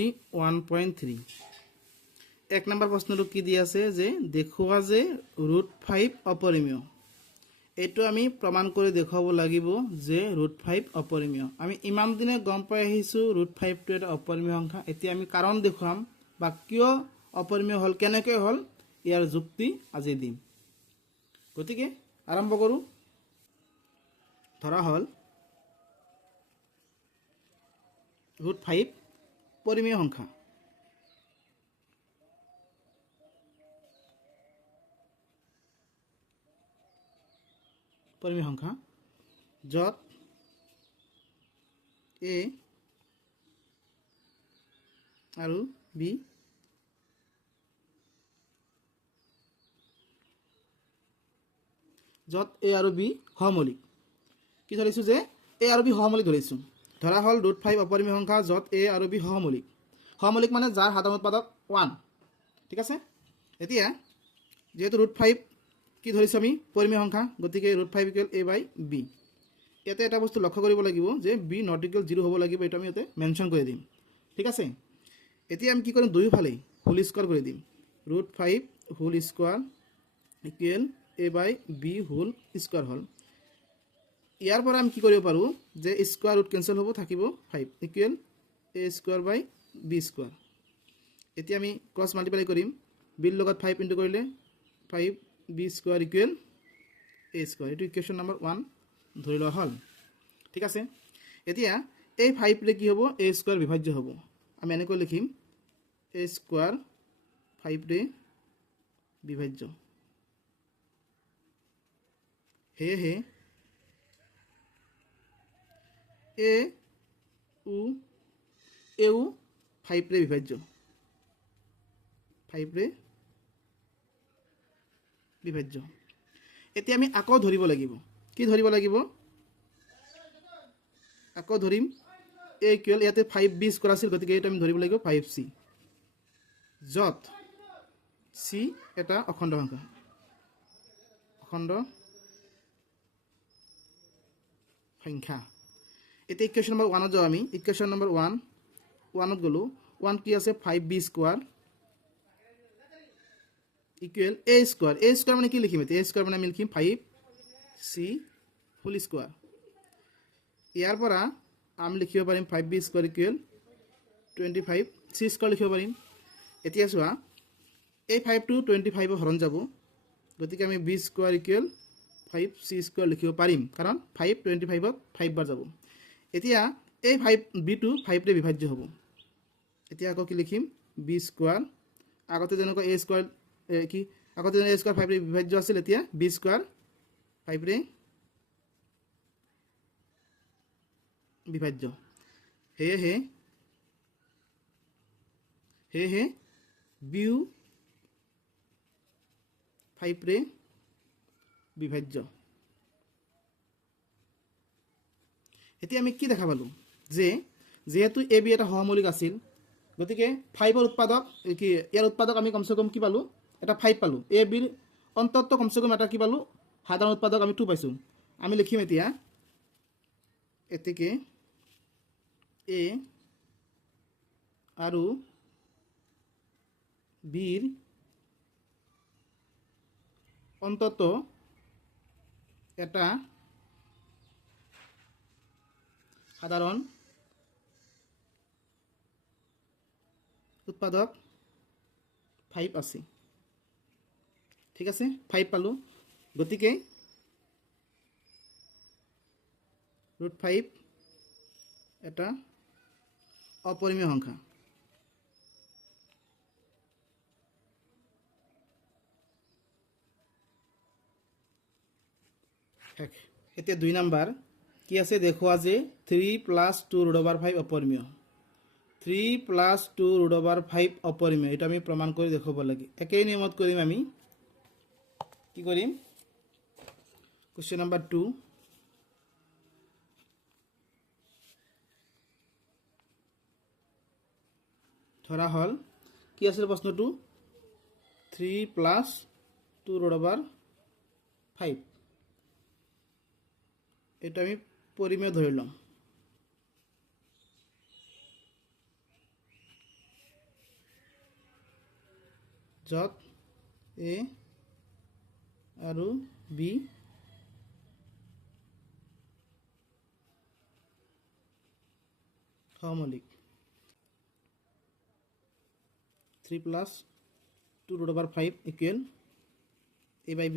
বৰ্গমূল 1.3 এক নম্বৰ প্ৰশ্নটো কি দি আছে যে দেখুৱা যে √5 অপৰিমেয় এইটো আমি প্ৰমাণ কৰি দেখাব লাগিব যে √5 অপৰিমেয় আমি ইমান দিনে গম পাই আহিছো √5 টো এটা অপৰিমেয় সংখ্যা এতিয়া আমি কাৰণ দেখুৱাম বা কিয় অপৰিমেয় হল কেনেকৈ হল ইয়াৰ যুক্তি আজি দিম গতিকে আৰম্ভ কৰো ধৰা হল √5 পৰিমেয় সংখ্যা পৰিমেয় সংখ্যা যত a আৰু b যত a আৰু b সহমৌলিক কি ধৰিছো যে a আৰু b সহমৌলিক ধৰিছো ধৰা হল √5 অপৰিমেয় সংখ্যা যত a আৰু b সহমৌলিক সহমৌলিক মানে যাৰ সাধাৰণ উৎপাদক 1 ঠিক আছে এতিয়া যেহেতু √5 কি ধৰিছো আমি পৰিমেয় সংখ্যা গতিকে √5 a/b ইয়াতে এটা বস্তু লক্ষ্য কৰিব লাগিব যে b not equal 0 হ'ব লাগিব এটা আমি ইয়াতে মেনশন কৰি দিম ঠিক আছে এতিয়া আমি কি কৰিম দুইফালে হোল স্কয়াৰ কৰি দিম √5 whole square equal a/b whole square হল ইয়াৰ পৰা আমি কি কৰিব পাৰো যে স্কয়াৰ ৰুট কেনসেল হ'ব থাকিব 5 equal a square by b square এতিয়া আমি ক্ৰস মাল্টিপ্লাই কৰিম b ৰ লগত 5 ইনটু কৰিলে 5b square equal a square এটো ইকুৱেশ্যন নম্বৰ 1 ধৰি লোৱা হল ঠিক আছে এতিয়া এই 5 ৰে কি হ'ব a স্কয়াৰ বিভাজ্য হ'ব আমি এনেকৈ লিখিম a স্কয়াৰ 5 ৰে বিভাজ্য হে a u 5 ৰে বিভাজ্য 5 ৰে বিভাজ্য এতিয়া আমি আকৌ ধৰিব লাগিব কি ধৰিব লাগিব আকৌ ধৰিম a ইকুৱেল ইয়াতে 5b স্কয়াৰ আছিল গতিকে এটা আমি ধৰিব লাগিব 5c যত c এটা অখণ্ড সংখ্যা এটা ইকুৱেশ্যন নম্বৰ 1 ত যাও আমি ইকুৱেশ্যন নম্বৰ 1 ত গলো 1 কি আছে 5b square equal a square মানে কি লিখিম এতিয়া a স্কয়াৰ মানে আমি লিখিম 5c হোল স্কয়াৰ ইয়াৰ পৰা আমি লিখিব পাৰিম 5b square equal 25c square লিখিব পাৰিম এতিয়া চোৱা এই 5 টো 25 হৰণ যাব গতিকে আমি b square equal 5c square লিখিব পাৰিম কাৰণ 5 25 ত 5 বাৰ যাব এতিয়া এই 5 b টো 5 ৰে বিভাজ্য হ'ব এতিয়া আকৌ কি লিখিম b স্কয়াৰ আগতে যেনেকৈ a স্কয়াৰ কি আগতে যেনে a স্কয়াৰ 5 ৰে বিভাজ্য আছিল এতিয়া b স্কয়াৰ 5 ৰে বিভাজ্য হে b 5 ৰে বিভাজ্য এতিয়া আমি কি দেখা পালো যে যেহেতু a b এটা সহমৌলিক আছিল গতিকে 5 ৰ উৎপাদক কি ইয়াৰ উৎপাদক আমি কমসে কম কি পালো এটা 5 পালো a b ৰ অন্তত কমসে কম এটা কি পালো সাধাৰণ উৎপাদক আমি 2 পাইছো আমি লিখিম এতিয়া এতিকে a আৰু b ৰ অন্তত এটা সাধারণ উৎপাদক 5 আছে ঠিক আছে 5 পালো গতিকে √5 এটা অপরিমেয় সংখ্যা এতিয়া 2 নম্বৰ কি আছে দেখুৱা যে 3 + 2 √5 অপৰিমেয় 3 + 2 √5 অপৰিমেয় এটা আমি প্ৰমাণ কৰি দেখাব লাগে একেই নিয়মত কৰিম আমি কি কৰিম কোশ্চেন নম্বৰ 2 ধৰা হল কি আছিল প্ৰশ্নটো 3 + 2 √5 এটা আমি পৰিমেয় ধৰে লম য'ত এ আৰু বি সহমৌলিক। 3 + 2√5 equal a by b,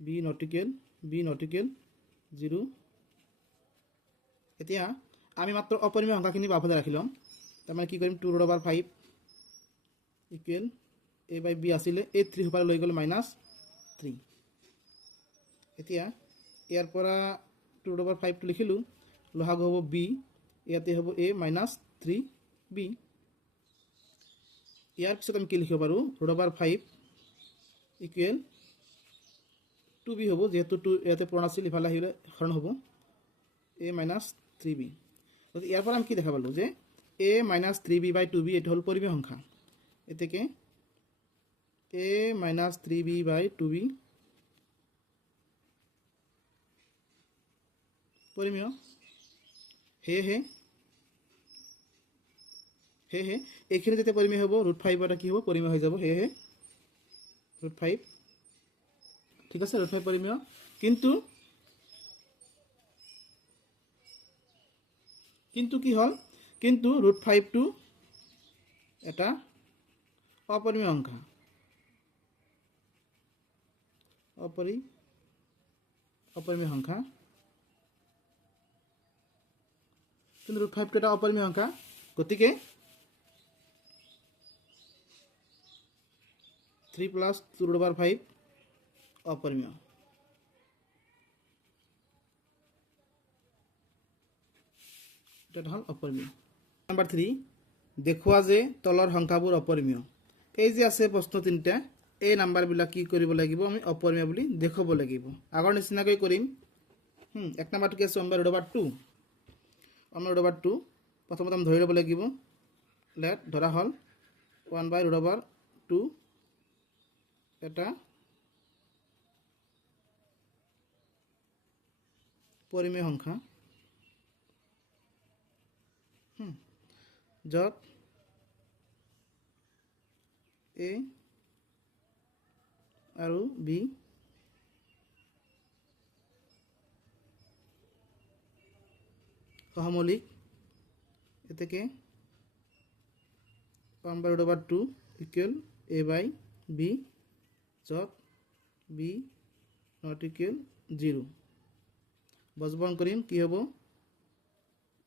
b not equal 0। এতিয়া আমি মাত্ৰ অপৰিমেয় সংখ্যাখিনি বাওঁফালে ৰাখি ল'ম। তাৰমানে কি কৰিম 2√5 ইকুৱেল a by b আছিলে এই 3 সোপাৰে লৈ গ'লে -3। এতিয়া ইয়াৰ পৰা 2/5টো লিখিলোঁ, লসাগু হ'ব b, ইয়াতে হ'ব a -3b। ইয়াৰ পিছত আমি কি লিখিব পাৰোঁ √5 ইকুৱেল 2b হ'ব, যিহেতু 2 ইয়াতে পূৰণ আছিল ইফালে আহিলে হৰণ হ'ব a -3b। গতিকে ইয়াৰ পৰা আমি কি দেখা পালোঁ যে a -3b/2b এইটো হ'ল পৰিমেয় সংখ্যা। এতেকে a -3b/2b পৰিমেয়। সেয়েহে এইখিনি যেতিয়া পৰিমেয় হ'ব √5 এটা কি হ'ব পৰিমেয় হৈ যাব। সেয়েহে √5 ঠিক আছে, √5 পৰিমেয়। কিন্তু কি হ'ল, কিন্তু √5টো এটা অপৰিমেয় সংখ্যা। অপৰিমেয় সংখ্যা, কিন্তু √5টো এটা অপৰিমেয় সংখ্যা। গতিকে 3 + 2√5 অপৰিমেয়। এটা হ'ল অপৰিমেয়। নাম্বাৰ 3, দেখুওৱা যে তলৰ সংখ্যাবোৰ অপৰিমেয়। এই যে আছে প্ৰশ্ন 3টা, এই নাম্বাৰবিলাক কি কৰিব লাগিব আমি অপৰিমেয় বুলি দেখুৱাব লাগিব। আগৰ নিচিনাকৈ কৰিম। 1 নাম্বাৰটো কি আছে 1/2। 1/2 প্ৰথমতে আমি ধৰি ল'ব লাগিব। লেট ধৰা হ'ল 1/2 এটা পৰিমেয় সংখ্যা, য'ত a আৰু b সহমৌলিক। এতেকে 1/2 ইকুৱেল a by b, য'ত b not equal 0। বজ্ৰবৰণ কৰিম, কি হ'ব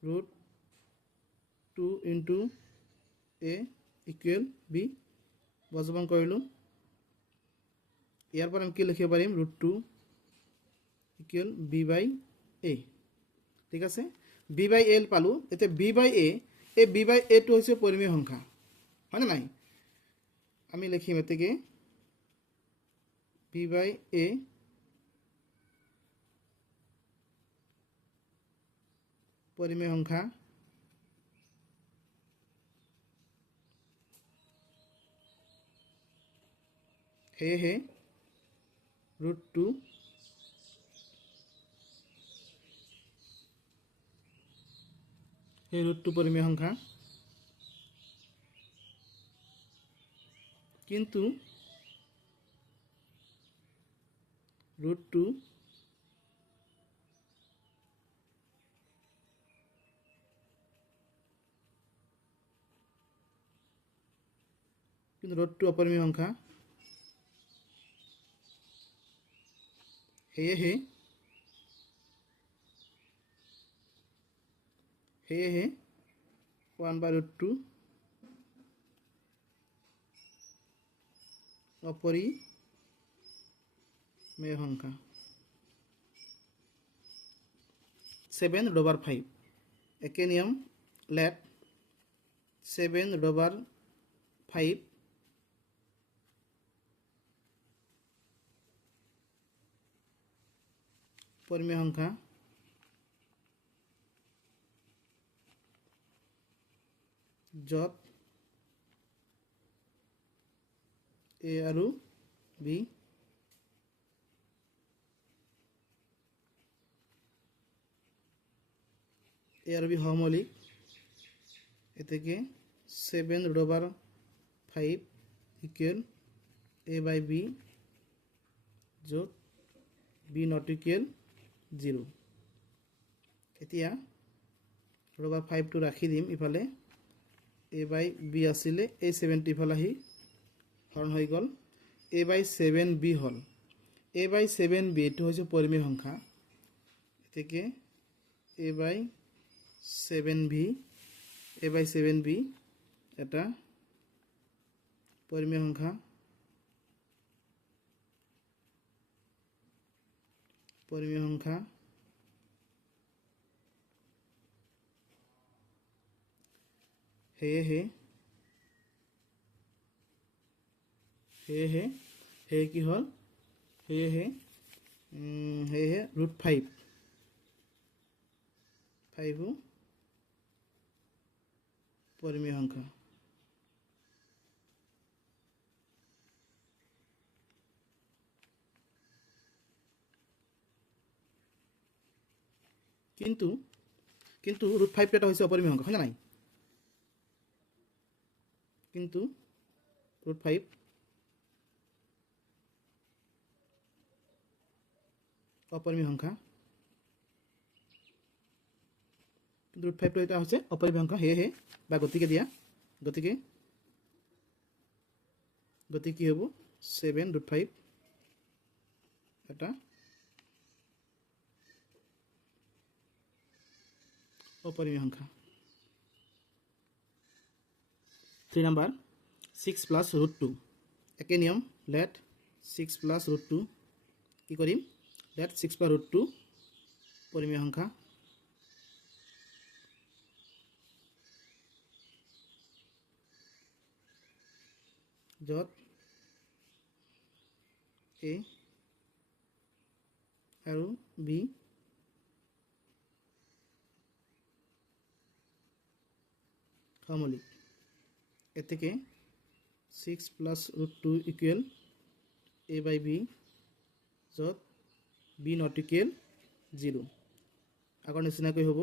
√2 × a ইকুৱেল b। বজ্ৰবৰণ কৰিলোঁ। ইয়াৰ পৰা আমি কি লিখিব পাৰিম √2 ইকুৱেল b/a। ঠিক আছে, b/a পালোঁ। এতিয়া b/a, এই b/a টো হৈছে পৰিমেয় সংখ্যা, হয়নে নাই? আমি লিখিম এতেকে b/a পৰিমেয় সংখ্যা। সেয়েহে √2 পৰিমেয় সংখ্যা। কিন্তু √2 অপৰিমেয় সংখ্যা। সেয়েহে 1/2 অপৰিমেয় সংখ্যা। 7/5 একে নিয়ম। লেট 7/5 পৰিমেয় সংখ্যা, য'ত a আৰু b সহমৌলিক। এতেকে 7/5 ইকুৱেল a by b য'ত b not equal 0 এতিয়া ৰবা 5 টো ৰাখি দিম ইফালে a by b আছিলে a 70 ইফালে আহি হৰণ হৈ গ'ল a by 7b হ'ল a by 7b এটো হৈছে পৰিমেয় সংখ্যা এতেকে a by 7b এটা পৰিমেয় সংখ্যা সেয়ে কি হ'ল সেয়ে √5 পৰিমেয় সংখ্যা কিন্তু √5 এটা হৈছে অপৰিমেয় সংখ্যা হয় নাই কিন্তু √5 অপৰিমেয় সংখ্যা √5 টো এটা হৈছে অপৰিমেয় সংখ্যা সেয়ে বা গতিকে দিয়া গতিকে কি হ'ব 7 √5 এটা অপরিমেয় সংখ্যা 3 নাম্বার 6 প্লাস √2 একে নিয়ম লেট 6 প্লাস √2 কি কৰিম লেট 6 প্লাস √2 পৰিমেয় সংখ্যা য'ত a আৰু b সমলিক এতেকে 6 plus √2 equal a by b য'ত b not equal 0 আগৰ নিচিনাকৈ হ'ব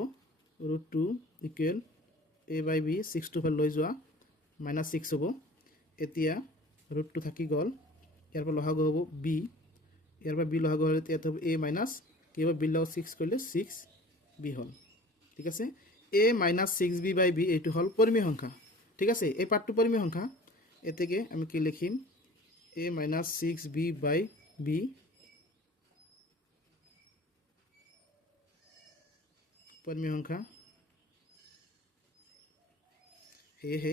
√2 ইকুয়াল a by b 6 টো ফাল লৈ যোৱা -6 হ'ব এতিয়া √2 থাকি গ'ল ইয়াৰ পৰা লহাগ হ'ব b ইয়াৰ পৰা b লহাগ হ'লে ইয়াত হ'ব a মাইনাস কি হ'ব b লগ 6 কৰিলে 6b হ'ল ঠিক আছে a minus 6b by b এইটো হল পৰিমেয় সংখ্যা ঠিক আছে এই পাৰ্টটো পৰিমেয় সংখ্যা এতেকে আমি কি লিখিম a minus 6b by b পৰিমেয় সংখ্যা সেয়ে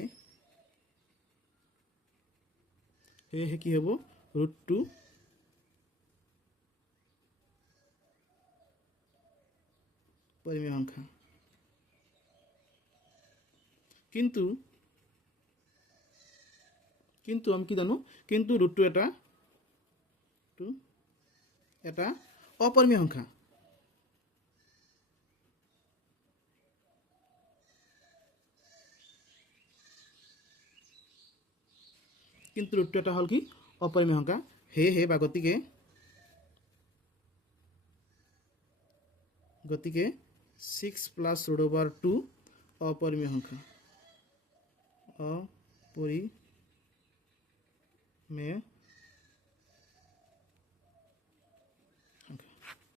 কি হ'ব √2 পৰিমেয় সংখ্যা কিন্তু আমি কি জানো কিন্তু √2 এটা অপৰিমেয় সংখ্যা কিন্তু √2 এটা হল কি অপৰিমেয় সংখ্যা সেয়ে বা গতিকে 6 প্লাস √2 অপৰিমেয় সংখ্যা অপৰিমেয়